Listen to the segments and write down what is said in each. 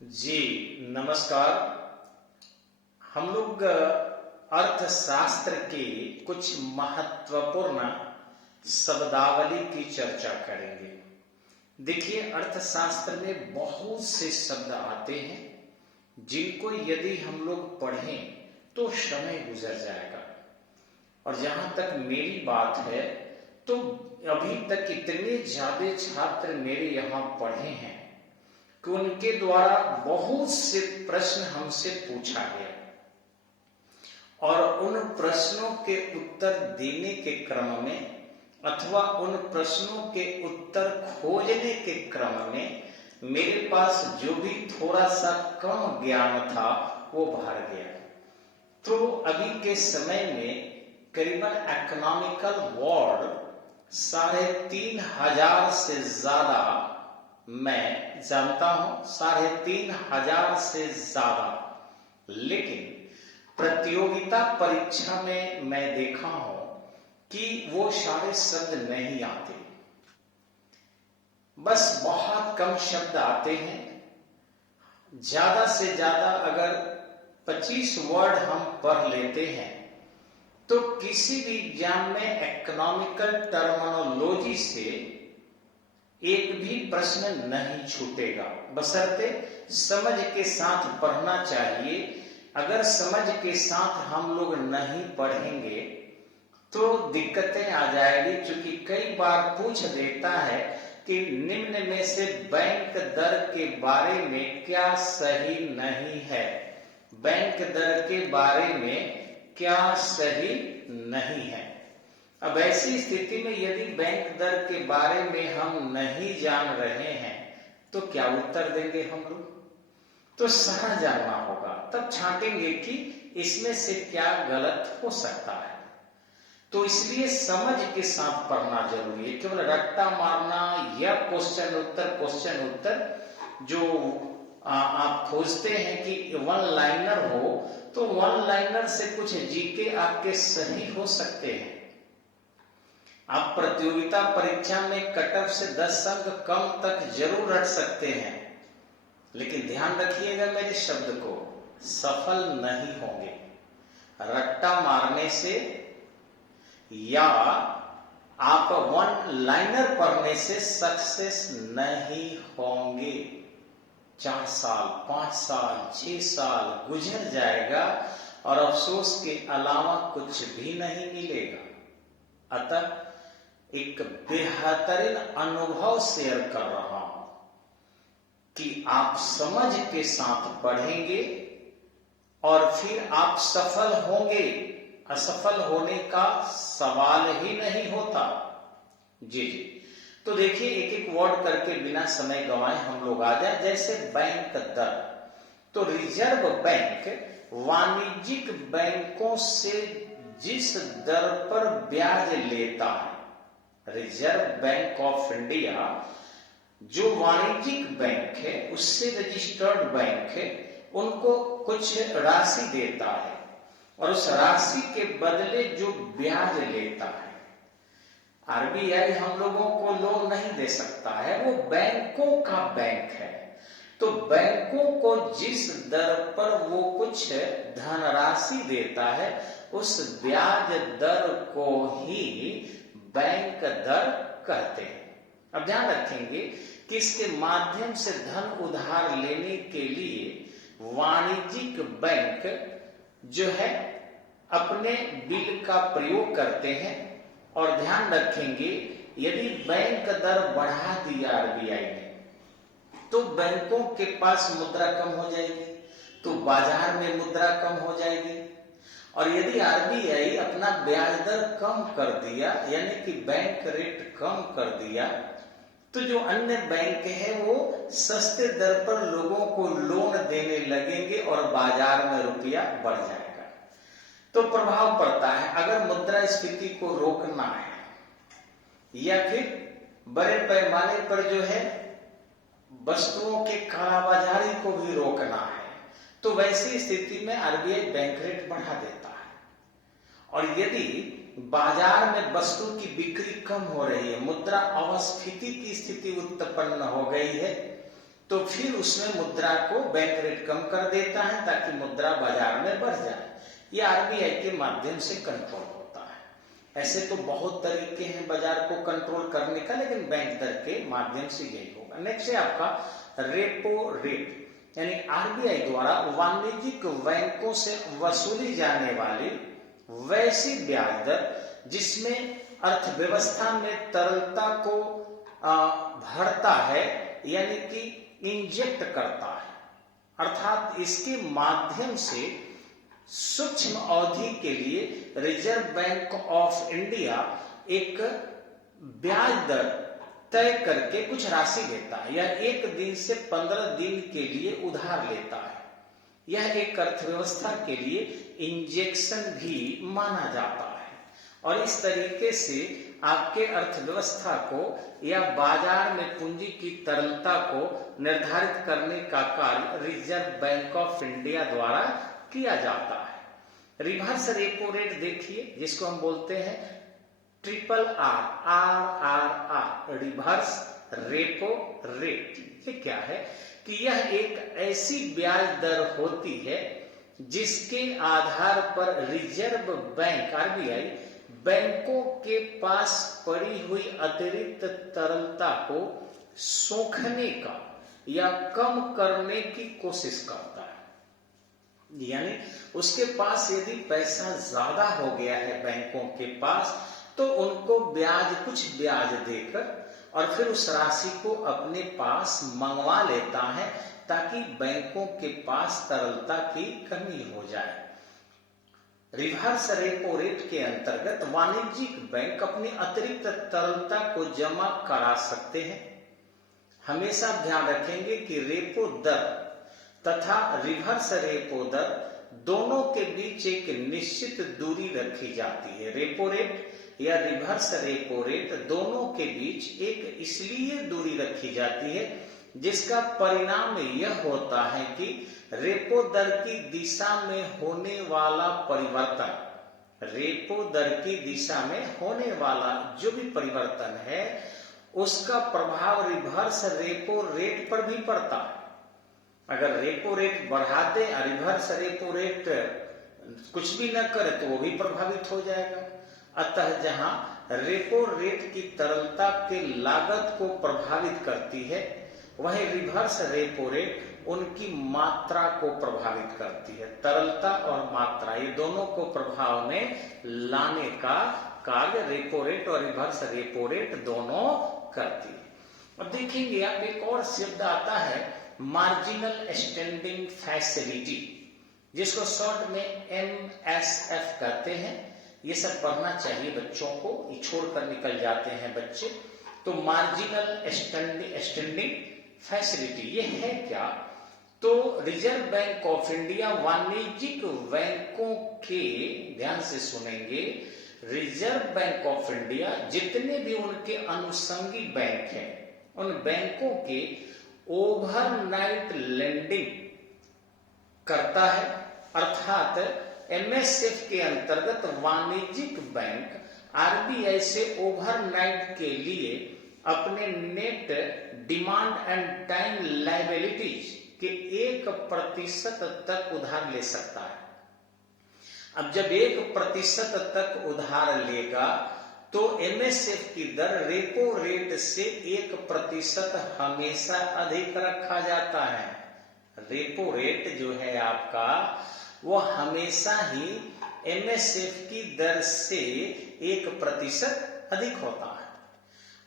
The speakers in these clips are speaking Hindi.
जी नमस्कार। हम लोग अर्थशास्त्र की कुछ महत्वपूर्ण शब्दावली की चर्चा करेंगे। देखिए, अर्थशास्त्र में बहुत से शब्द आते हैं जिनको यदि हम लोग पढ़ें तो समय गुजर जाएगा। और जहां तक मेरी बात है तो अभी तक इतने ज्यादा छात्र मेरे यहाँ पढ़े हैं कि उनके द्वारा बहुत से प्रश्न हमसे पूछा गया और उन प्रश्नों के उत्तर देने के क्रम में अथवा उन प्रश्नों के उत्तर खोजने के क्रम में मेरे पास जो भी थोड़ा सा कम ज्ञान था वो भर गया। तो अभी के समय में करीबन इकोनॉमिकल वर्ड 3,500 से ज्यादा मैं जानता हूं, 3,500 से ज्यादा। लेकिन प्रतियोगिता परीक्षा में मैं देखा हूं कि वो सारे शब्द नहीं आते, बस बहुत कम शब्द आते हैं। ज्यादा से ज्यादा अगर 25 वर्ड हम पढ़ लेते हैं तो किसी भी एग्जाम में इकोनॉमिकल टर्मिनोलॉजी से एक भी प्रश्न नहीं छूटेगा, बशर्ते समझ के साथ पढ़ना चाहिए। अगर समझ के साथ हम लोग नहीं पढ़ेंगे तो दिक्कतें आ जाएगी, क्योंकि कई बार पूछ देता है कि निम्न में से बैंक दर के बारे में क्या सही नहीं है, बैंक दर के बारे में क्या सही नहीं है। अब ऐसी स्थिति में यदि बैंक दर के बारे में हम नहीं जान रहे हैं तो क्या उत्तर देंगे हम लोग? तो सारा जानना होगा, तब छांटेंगे कि इसमें से क्या गलत हो सकता है। तो इसलिए समझ के साथ पढ़ना जरूरी है। केवल रट्टा मारना या क्वेश्चन उत्तर जो आप खोजते हैं कि वन लाइनर हो, तो वन लाइनर से कुछ जीके आपके सही हो सकते हैं। आप प्रतियोगिता परीक्षा में कटअप से 10 अंक कम तक जरूर रख सकते हैं, लेकिन ध्यान रखिएगा मेरे शब्द को, सफल नहीं होंगे। रट्टा मारने से या आप वन लाइनर पढ़ने से सक्सेस नहीं होंगे। 4 साल 5 साल 6 साल गुजर जाएगा और अफसोस के अलावा कुछ भी नहीं मिलेगा। अतः एक बेहतरीन अनुभव शेयर कर रहा हूं कि आप समझ के साथ पढ़ेंगे और फिर आप सफल होंगे। असफल होने का सवाल ही नहीं होता। जी। तो देखिए, एक एक वर्ड करके बिना समय गंवाए हम लोग आ जाए। जैसे बैंक दर, तो रिजर्व बैंक वाणिज्यिक बैंकों से जिस दर पर ब्याज लेता है, रिजर्व बैंक ऑफ इंडिया जो वाणिज्यिक बैंक है उससे रजिस्टर्ड बैंक है, उनको कुछ राशि देता है और उस राशि के बदले जो ब्याज लेता है, आरबीआई हम लोगों को लोन नहीं दे सकता है, वो बैंकों का बैंक है। तो बैंकों को जिस दर पर वो कुछ धनराशि देता है उस ब्याज दर को ही बैंक दर कहते हैं। अब ध्यान रखेंगे कि इसके माध्यम से धन उधार लेने के लिए वाणिज्यिक बैंक जो है अपने बिल का प्रयोग करते हैं। और ध्यान रखेंगे, यदि बैंक दर बढ़ा दिया आरबीआई ने तो बैंकों के पास मुद्रा कम हो जाएगी, तो बाजार में मुद्रा कम हो जाएगी। और यदि आरबीआई अपना ब्याज दर कम कर दिया, यानी कि बैंक रेट कम कर दिया, तो जो अन्य बैंक है वो सस्ते दर पर लोगों को लोन देने लगेंगे और बाजार में रुपया बढ़ जाएगा। तो प्रभाव पड़ता है। अगर मुद्रास्फीति को रोकना है या फिर बड़े पैमाने पर जो है वस्तुओं के कालाबाजारी को भी रोकना है, तो वैसी स्थिति में आरबीआई बैंक रेट बढ़ा देता है। और यदि बाजार में वस्तु की बिक्री कम हो रही है, मुद्रा अस्फीति की स्थिति उत्पन्न हो गई है, तो तो फिर उसमें मुद्रा को बैंक रेट कम कर देता है ताकि मुद्रा बाजार में बढ़ जाए। ये आरबीआई के माध्यम से कंट्रोल होता है। ऐसे तो बहुत तरीके हैं बाजार को कंट्रोल करने का, लेकिन बैंक दर के माध्यम से यही होगा। नेक्स्ट है आपका रेपो रेट, यानी आरबीआई द्वारा वाणिज्यिक बैंकों से वसूली जाने वाली वैसी ब्याज दर जिसमें अर्थव्यवस्था में तरलता को भरता है, यानी कि इंजेक्ट करता है, अर्थात इसके माध्यम से सूक्ष्म अवधि के लिए रिजर्व बैंक ऑफ इंडिया एक ब्याज दर तय करके कुछ राशि लेता है या 1 दिन से 15 दिन के लिए उधार लेता है। यह एक अर्थव्यवस्था के लिए इंजेक्शन भी माना जाता है और इस तरीके से आपके अर्थव्यवस्था को या बाजार में पूंजी की तरलता को निर्धारित करने का कार्य रिजर्व बैंक ऑफ इंडिया द्वारा किया जाता है। रिवर्स रेपो रेट देखिए, जिसको हम बोलते हैं triple R, reverse repo rate. ये क्या है कि यह एक ऐसी ब्याज दर होती है जिसके आधार पर रिजर्व बैंक आरबीआई बैंकों के पास पड़ी हुई अतिरिक्त तरलता को सोखने का या कम करने की कोशिश करता है। यानी उसके पास यदि पैसा ज्यादा हो गया है बैंकों के पास, तो उनको कुछ ब्याज देकर और फिर उस राशि को अपने पास मंगवा लेता है ताकि बैंकों के पास तरलता की कमी हो जाए। रिवर्स रेपो रेट के अंतर्गत वाणिज्यिक बैंक अपनी अतिरिक्त तरलता को जमा करा सकते हैं। हमेशा ध्यान रखेंगे कि रेपो दर तथा रिवर्स रेपो दर दोनों के बीच एक निश्चित दूरी रखी जाती है। रेपो रेट या रिवर्स रेपो रेट दोनों के बीच एक इसलिए दूरी रखी जाती है जिसका परिणाम यह होता है कि रेपो दर की दिशा में होने वाला परिवर्तन, रेपो दर की दिशा में होने वाला जो भी परिवर्तन है उसका प्रभाव रिवर्स रेपो रेट पर भी पड़ता है। अगर रेपो रेट बढ़ा दे और रिवर्स रेपो रेट कुछ भी न करे तो वो भी प्रभावित हो जाएगा। अतः जहां रेपो रेट की तरलता के लागत को प्रभावित करती है, वहीं रिवर्स रेपो रेट उनकी मात्रा को प्रभावित करती है। तरलता और मात्रा ये दोनों को प्रभाव में लाने का कार्य रेपो रेट और रिवर्स रेपो रेट दोनों करती है। अब देखेंगे आप एक और शब्द आता है मार्जिनल स्टैंडिंग फैसिलिटी, जिसको शॉर्ट में MSF कहते हैं। ये सब पढ़ना चाहिए बच्चों को, ये छोड़कर निकल जाते हैं बच्चे। तो मार्जिनल स्टैंडिंग फैसिलिटी ये है क्या? तो रिजर्व बैंक ऑफ इंडिया वाणिज्यिक बैंकों के, ध्यान से सुनेंगे, रिजर्व बैंक ऑफ इंडिया जितने भी उनके अनुषंगी बैंक हैं उन बैंकों के ओवरनाइट लेंडिंग करता है। अर्थात MSF के अंतर्गत वाणिज्यिक बैंक आरबीआई से ओवरनाइट के लिए अपने net demand and time liabilities के 1% तक उधार ले सकता है। अब जब 1% तक उधार लेगा तो MSF की दर रेपो रेट से 1% हमेशा अधिक रखा जाता है। रेपो रेट जो है आपका वो हमेशा ही MSF की दर से 1% अधिक होता है।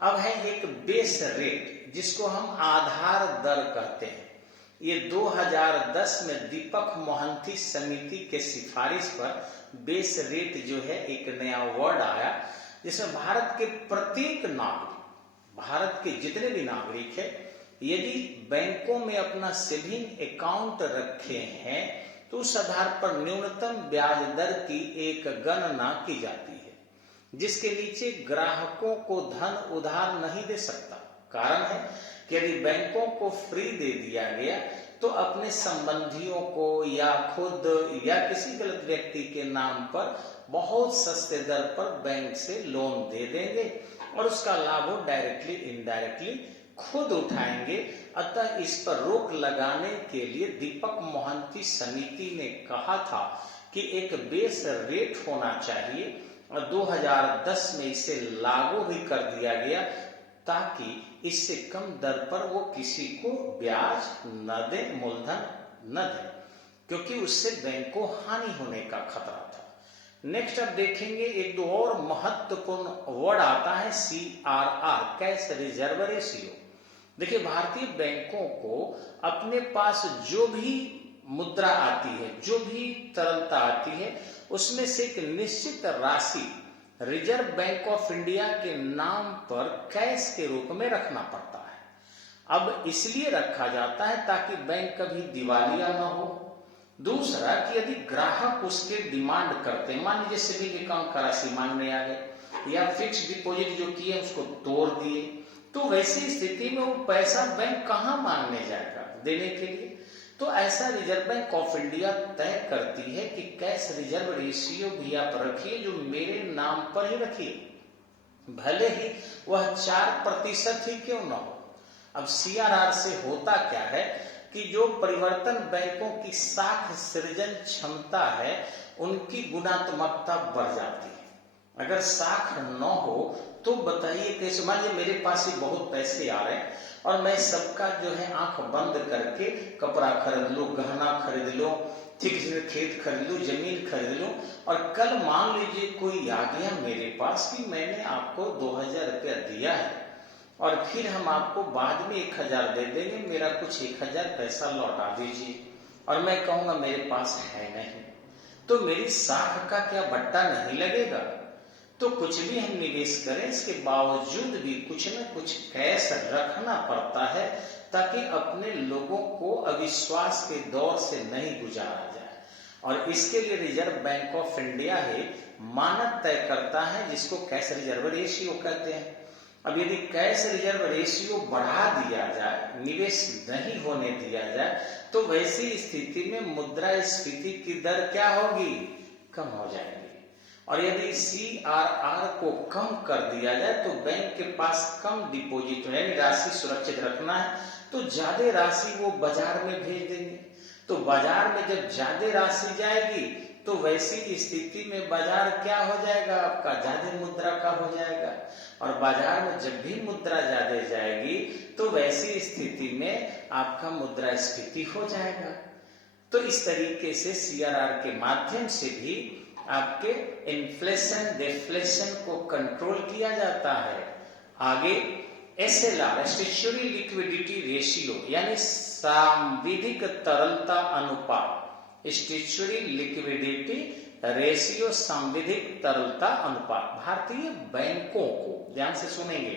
अब है एक बेस रेट जिसको हम आधार दर कहते हैं। ये 2010 में दीपक मोहंती समिति के सिफारिश पर बेस रेट जो है एक नया वर्ड आया, जिसमें भारत के प्रत्येक नागरिक, भारत के जितने भी नागरिक है, यदि बैंकों में अपना सेविंग अकाउंट रखे हैं तो उस आधार पर न्यूनतम ब्याज दर की एक गणना की जाती है, जिसके नीचे ग्राहकों को धन उधार नहीं दे सकता। कारण है कि यदि बैंकों को फ्री दे दिया गया तो अपने संबंधियों को या खुद या किसी गलत व्यक्ति के नाम पर बहुत सस्ते दर पर बैंक से लोन दे देंगे और उसका लाभ वो डायरेक्टली इनडायरेक्टली खुद उठाएंगे। अतः इस पर रोक लगाने के लिए दीपक मोहंती समिति ने कहा था कि एक बेस रेट होना चाहिए और 2010 में इसे लागू भी कर दिया गया ताकि इससे कम दर पर वो किसी को ब्याज न दे, मूलधन न दे, क्योंकि उससे बैंक को हानि होने का खतरा था। नेक्स्ट अब देखेंगे एक दो और महत्वपूर्ण वर्ड आता है CRR, कैश रिजर्व रेशियो। देखिए भारतीय बैंकों को अपने पास जो भी मुद्रा आती है, जो भी तरलता आती है, उसमें से एक निश्चित राशि रिजर्व बैंक ऑफ इंडिया के नाम पर कैश के रूप में रखना पड़ता है। अब इसलिए रखा जाता है ताकि बैंक कभी दिवालिया न हो। दूसरा कि यदि ग्राहक उसके डिमांड करते हैं, मान लीजिए सेविंग अकाउंट का राशि मांगने आ गए या फिक्स डिपॉजिट जो किए उसको तोड़ दिए, तो वैसी स्थिति में वो पैसा बैंक कहाँ मांगने जाएगा देने के लिए। तो ऐसा रिजर्व बैंक ऑफ इंडिया तय करती है कि कैश रिजर्व रेशियो भी आप रखिए जो मेरे नाम पर ही रखिए, भले ही वह 4% ही क्यों ना हो। अब CRR से होता क्या है कि जो परिवर्तन बैंकों की साख सृजन क्षमता है उनकी गुणात्मकता बढ़ जाती है। अगर साख न हो तो बताइए कैसे। मान लीजिए मेरे पास ही बहुत पैसे आ रहे हैं और मैं सबका जो है आंख बंद करके कपड़ा खरीद लूं, गहना खरीद लूं, ठीक से खेत खरीद लूं, जमीन खरीद लूं, और कल मान लीजिए कोई आ गया मेरे पास कि मैंने आपको 2000 रुपया दिया है और फिर हम आपको बाद में 1000 दे देंगे, मेरा कुछ 1000 पैसा लौटा दीजिए, और मैं कहूंगा मेरे पास है नहीं, तो मेरी साख का क्या बट्टा नहीं लगेगा। तो कुछ भी हम निवेश करें इसके बावजूद भी कुछ न कुछ कैश रखना पड़ता है ताकि अपने लोगों को अविश्वास के दौर से नहीं गुजारा जाए। और इसके लिए रिजर्व बैंक ऑफ इंडिया ही मानक तय करता है जिसको कैश रिजर्व रेशियो कहते हैं। अब यदि कैश रिजर्व रेशियो बढ़ा दिया जाए, निवेश नहीं होने दिया जाए, तो वैसी स्थिति में मुद्रास्फीति की दर क्या होगी, कम हो जाएगी। और यदि CRR को कम कर दिया जाए तो बैंक के पास कम डिपॉजिट यानी राशि सुरक्षित रखना है तो ज्यादा राशि वो बाजार में भेज देंगे। तो बाजार में जब ज्यादा राशि जाएगी तो वैसी स्थिति में बाजार क्या हो जाएगा, आपका ज्यादा मुद्रा का हो जाएगा, और बाजार में जब भी मुद्रा ज्यादा जाएगी तो वैसी स्थिति में आपका मुद्रास्फीति हो जाएगा। तो इस तरीके से CRR के माध्यम से भी आपके इन्फ्लेशन डिफ्लेशन को कंट्रोल किया जाता है। आगे SLR स्टैट्यूटरी लिक्विडिटी रेशियो यानी सांविधिक तरलता अनुपात, स्टैट्यूटरी लिक्विडिटी रेशियो सांविधिक तरलता अनुपात भारतीय बैंकों को, ध्यान से सुनेंगे,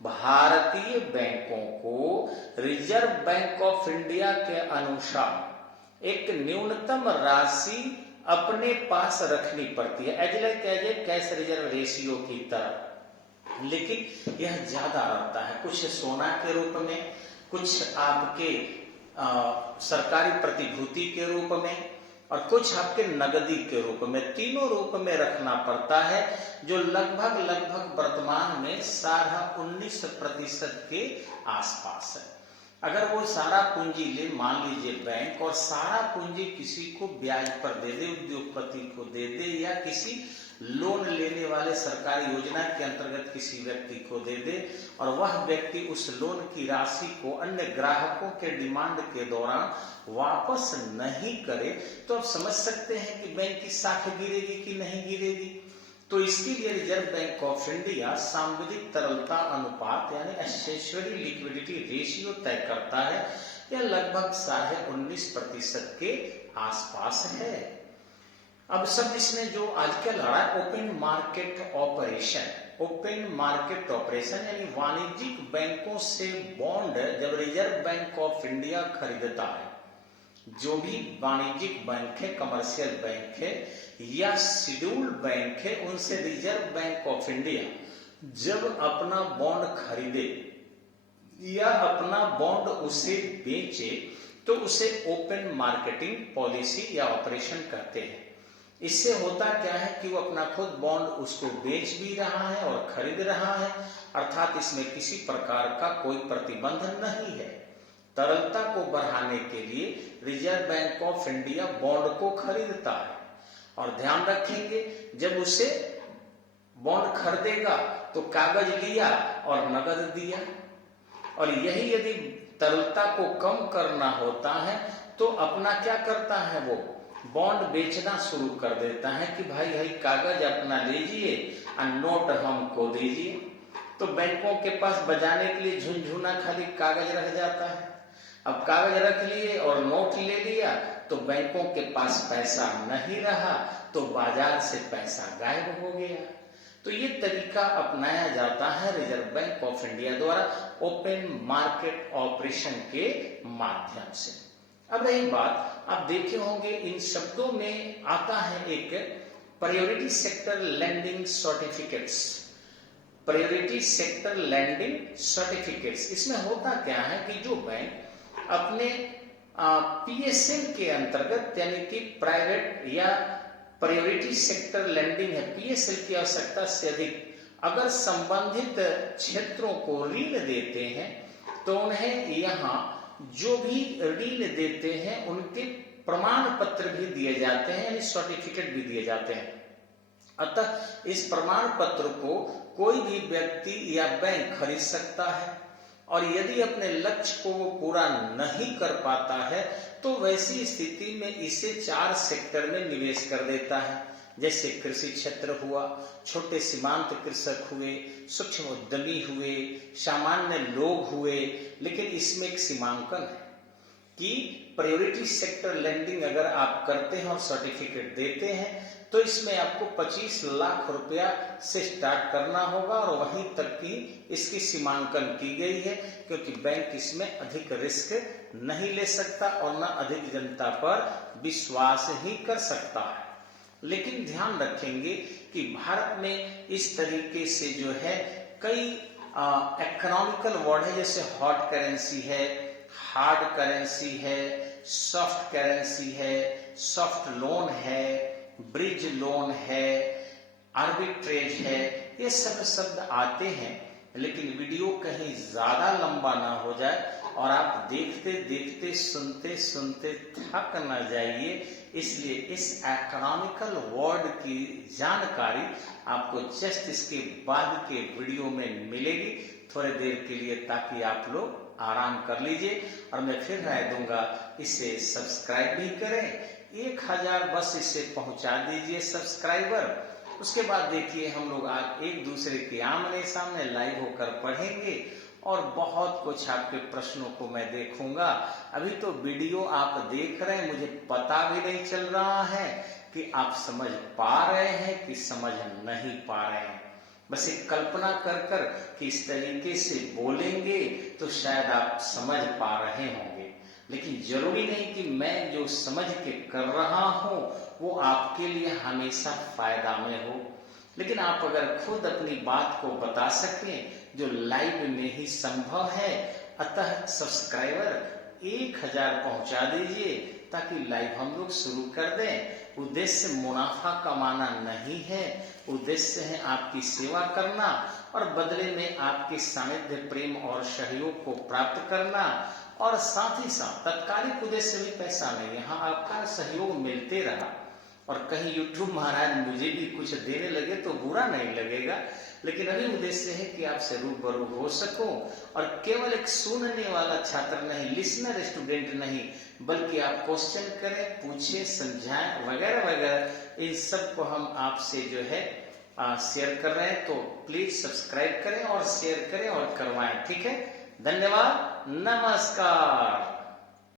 भारतीय बैंकों को रिजर्व बैंक ऑफ इंडिया के अनुसार एक न्यूनतम राशि अपने पास रखनी पड़ती है as like cash reserve ratio की तरह, लेकिन यह ज्यादा रहता है, कुछ सोना के रूप में, कुछ आपके सरकारी प्रतिभूति के रूप में, और कुछ आपके नगदी के रूप में, तीनों रूप में रखना पड़ता है, जो लगभग वर्तमान में 19% के आसपास है। अगर वो सारा पूंजी ले, मान लीजिए बैंक, और सारा पूंजी किसी को ब्याज पर दे दे, उद्योगपति को दे दे, या किसी लोन लेने वाले सरकारी योजना के अंतर्गत किसी व्यक्ति को दे दे, और वह व्यक्ति उस लोन की राशि को अन्य ग्राहकों के डिमांड के दौरान वापस नहीं करे, तो आप समझ सकते हैं कि बैंक की साख गिरेगी कि नहीं गिरेगी। तो इसके लिए रिजर्व बैंक ऑफ इंडिया सांविधिक तरलता अनुपात यानी स्टैट्यूटरी लिक्विडिटी रेशियो तय करता है, यह लगभग 19.5% के आसपास है। अब सब इसमें जो आजकल आ रहा है open market operation, open market operation यानी वाणिज्यिक बैंकों से बॉन्ड जब रिजर्व बैंक ऑफ इंडिया खरीदता है, जो भी वाणिज्यिक बैंक है, कमर्शियल बैंक है या शेड्यूल्ड बैंक है, उनसे रिजर्व बैंक ऑफ इंडिया जब अपना बॉन्ड खरीदे या अपना बॉन्ड उसे बेचे तो उसे ओपन मार्केटिंग पॉलिसी या ऑपरेशन कहते हैं। इससे होता क्या है कि वो अपना खुद बॉन्ड उसको बेच भी रहा है और खरीद रहा है, अर्थात इसमें किसी प्रकार का कोई प्रतिबंध नहीं है। तरलता को बढ़ाने के लिए reserve bank of India bond को खरीदता है। और ध्यान रखेंगे, जब उसे बॉन्ड खरीदेगा तो कागज लिया और नगद दिया। और यही यदि तरलता को कम करना होता है तो अपना क्या करता है, वो बॉन्ड बेचना शुरू कर देता है कि भाई कागज अपना लीजिए और नोट हमको दीजिए। तो बैंकों के पास बजाने के लिए झुनझुना खाली कागज रह जाता है। अब कागज रख लिए और नोट ले लिया तो बैंकों के पास पैसा नहीं रहा, तो बाजार से पैसा गायब हो गया। तो ये तरीका अपनाया जाता है रिजर्व बैंक ऑफ इंडिया द्वारा ओपन मार्केट ऑपरेशन के माध्यम से। अब रही बात, आप देखे होंगे इन शब्दों में आता है एक priority sector lending certificates. Priority sector lending certificates, इसमें होता क्या है कि जो बैंक अपने पीएसएल के अंतर्गत, यानी कि प्राइवेट या प्रायोरिटी सेक्टर लैंडिंग है, पीएसएल की आवश्यकता से अधिक अगर संबंधित क्षेत्रों को ऋण देते हैं तो उन्हें यहाँ जो भी ऋण देते हैं उनके प्रमाण पत्र भी दिए जाते हैं, यानी सर्टिफिकेट भी दिए जाते हैं। अतः इस प्रमाण पत्र को कोई भी व्यक्ति या बैंक खरीद सकता है, और यदि अपने लक्ष्य को वो पूरा नहीं कर पाता है तो वैसी स्थिति में इसे 4 सेक्टर में निवेश कर देता है। जैसे कृषि क्षेत्र हुआ, छोटे सीमांत कृषक हुए, सूक्ष्म उद्यमी हुए, सामान्य लोग हुए। लेकिन इसमें एक सीमांकन है कि प्रायोरिटी सेक्टर लैंडिंग अगर आप करते हैं और सर्टिफिकेट देते हैं तो इसमें आपको 25 लाख रुपया से स्टार्ट करना होगा, और वहीं तक की इसकी सीमांकन की गई है, क्योंकि बैंक इसमें अधिक रिस्क नहीं ले सकता और न अधिक जनता पर विश्वास ही कर सकता है। लेकिन ध्यान रखेंगे कि भारत में इस तरीके से जो है कई इकोनॉमिकल वर्ड है, जैसे हॉट करेंसी है, हार्ड करेंसी है, सॉफ्ट करेंसी है, सॉफ्ट लोन है, ब्रिज लोन है, आर्बिट्रेज है, ये सब शब्द आते हैं। लेकिन वीडियो कहीं ज्यादा लंबा ना हो जाए और आप देखते देखते सुनते सुनते थक न जाइए, इसलिए इस इकोनॉमिकल वर्ड की जानकारी आपको जस्ट इसके बाद के वीडियो में मिलेगी थोड़ी देर के लिए, ताकि आप लोग आराम कर लीजिए। और मैं फिर राय दूंगा, इसे सब्सक्राइब भी करें, 1000 बस इसे पहुंचा दीजिए सब्सक्राइबर। उसके बाद देखिए हम लोग आज एक दूसरे के आमने सामने लाइव होकर पढ़ेंगे और बहुत कुछ आपके प्रश्नों को मैं देखूंगा। अभी तो वीडियो आप देख रहे हैं, मुझे पता भी नहीं चल रहा है कि आप समझ पा रहे हैं कि समझ नहीं पा रहे हैं। बस एक कल्पना कर कर कि इस तरीके से बोलेंगे तो शायद आप समझ पा रहे होंगे, लेकिन जरूरी नहीं कि मैं जो समझ के कर रहा हूं वो आपके लिए हमेशा फायदा में हो। लेकिन आप अगर खुद अपनी बात को बता सकें जो लाइव में ही संभव है, अतः सब्सक्राइबर 1000 पहुंचा दीजिए ताकि लाइव हम लोग शुरू कर दें। उद्देश्य मुनाफा कमाना नहीं है, उद्देश्य है आपकी सेवा करना और बदले में आपके सानिध्य, प्रेम और सहयोग को प्राप्त करना। और साथ ही साथ तत्कालिक उद्देश्य भी पैसा नहीं, यहाँ आपका सहयोग मिलते रहा। और कहीं यूट्यूब महाराज मुझे भी कुछ देने लगे तो बुरा नहीं लगेगा, लेकिन अभी उद्देश्य है कि आपसे रूबरू हो सकूं और केवल एक सुनने वाला छात्र नहीं, लिसनर स्टूडेंट नहीं, बल्कि आप क्वेश्चन करें, पूछें, समझाएं वगैरह वगैरह। इन सब को हम आपसे जो है शेयर कर रहे हैं, तो प्लीज सब्सक्राइब करें और शेयर करें और करवाएं। ठीक है, धन्यवाद, नमस्कार।